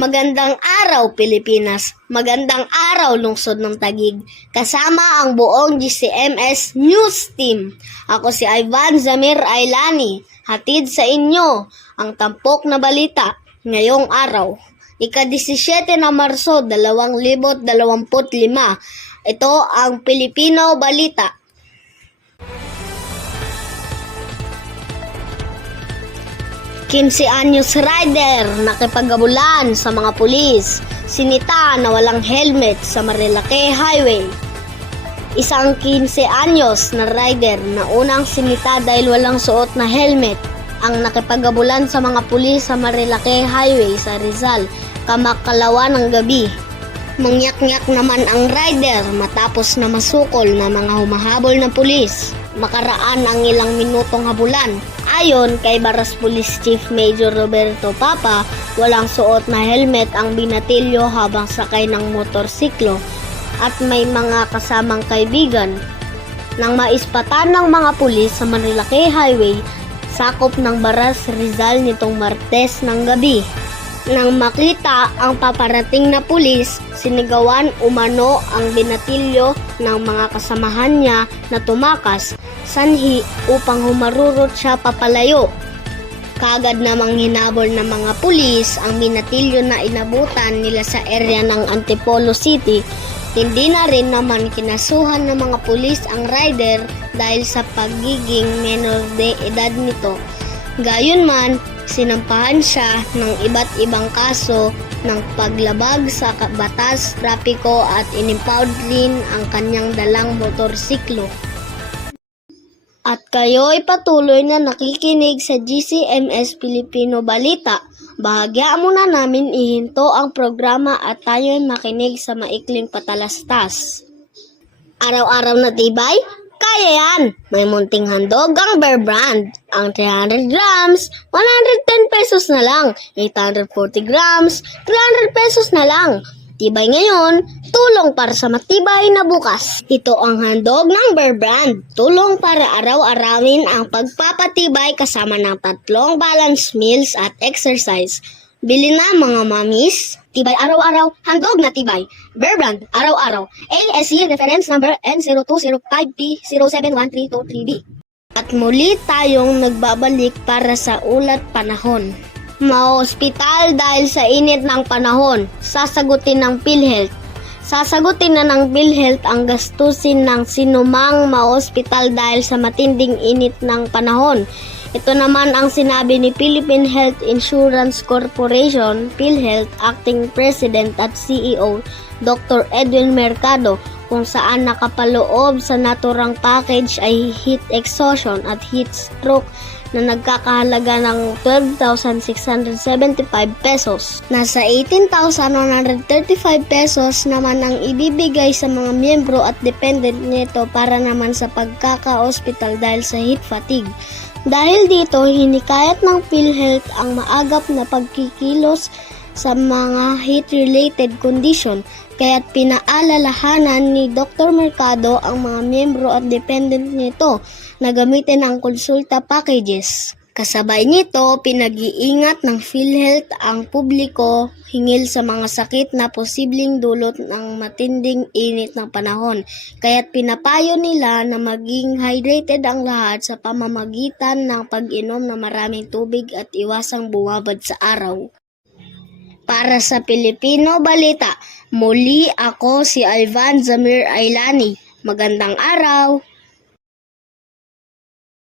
Magandang araw, Pilipinas. Magandang araw, lungsod ng Taguig. Kasama ang buong GCMS News Team. Ako si Ivan Zamir Ailani. Hatid sa inyo ang tampok na balita ngayong araw. Ika-17 na Marso 2025. Ito ang Pilipino Balita. Anyos rider nakipagabulan sa mga pulis, sinita na walang helmet sa Marilake Highway. Isang 15 anyos na rider na unang sinita dahil walang suot na helmet ang nakipagabulan sa mga pulis sa Marilake Highway sa Rizal, kamakalawa ng gabi. Mangyak-ngyak naman ang rider matapos na masukol na mga humahabol na pulis. Makaraan ang ilang minutong habulan. Ayon kay Baras Police Chief Major Roberto Papa, walang suot na helmet ang binatilyo habang sakay ng motorsiklo at may mga kasamang kaibigan. Nang maispatan ng mga pulis sa Marilake Highway, sakop ng Baras Rizal nitong Martes ng gabi. Nang makita ang paparating na pulis, sinigawan umano ang binatilyo ng mga kasamahan niya na tumakas sanhi upang humarurot siya papalayo. Kagad namang hinabol ng mga pulis ang binatilyo na inabutan nila sa area ng Antipolo City. Hindi na rin naman kinasuhan ng mga pulis ang rider dahil sa pagiging menor de edad nito. Gayunman, sinampahan siya ng iba't ibang kaso ng paglabag sa batas trapiko at inimpound rin ang kanyang dalang motorsiklo. At kayo'y patuloy na nakikinig sa GCMS Pilipino Balita. Bahagya muna namin ihinto ang programa at tayo'y makinig sa maikling patalastas. Araw-araw na tibay? Kaya yan! May munting handog ang Bear Brand. Ang 300 grams, 110 pesos na lang. 840 grams, 300 pesos na lang. Tibay ngayon, tulong para sa matibay na bukas. Ito ang handog ng Bear Brand. Tulong para araw-arawin ang pagpapatibay kasama ng 3 balanced meals at exercise. Bili na mga mamis. Tibay araw-araw, handog na tibay. Bear Brand, araw-araw. ASC reference number N0205P071323B. At muli tayong nagbabalik para sa ulat panahon. Maospital dahil sa init ng panahon, sasagutin ng PhilHealth. Sasagutin na ng PhilHealth ang gastusin ng sinumang maospital dahil sa matinding init ng panahon. Ito naman ang sinabi ni Philippine Health Insurance Corporation, PhilHealth Acting President at CEO, Dr. Edwin Mercado, kung saan nakapaloob sa naturang package ay heat exhaustion at heat stroke na nagkakahalaga ng 12,675 pesos. Nasa 18,135 pesos naman ang ibibigay sa mga miyembro at dependent nito para naman sa pagkaka-hospital dahil sa heat fatigue. Dahil dito, hinikayat ng PhilHealth ang maagap na pagkikilos sa mga heat-related condition, kaya't pinaalalahanan ni Dr. Mercado ang mga miyembro at dependent nito na gamitin ang konsulta packages. Kasabay nito, pinag-iingat ng PhilHealth ang publiko hingil sa mga sakit na posibleng dulot ng matinding init ng panahon. Kaya't pinapayo nila na maging hydrated ang lahat sa pamamagitan ng pag-inom ng maraming tubig at iwasang bumabad sa araw. Para sa Pilipino Balita, muli ako si Ivan Zamir Ailani. Magandang araw!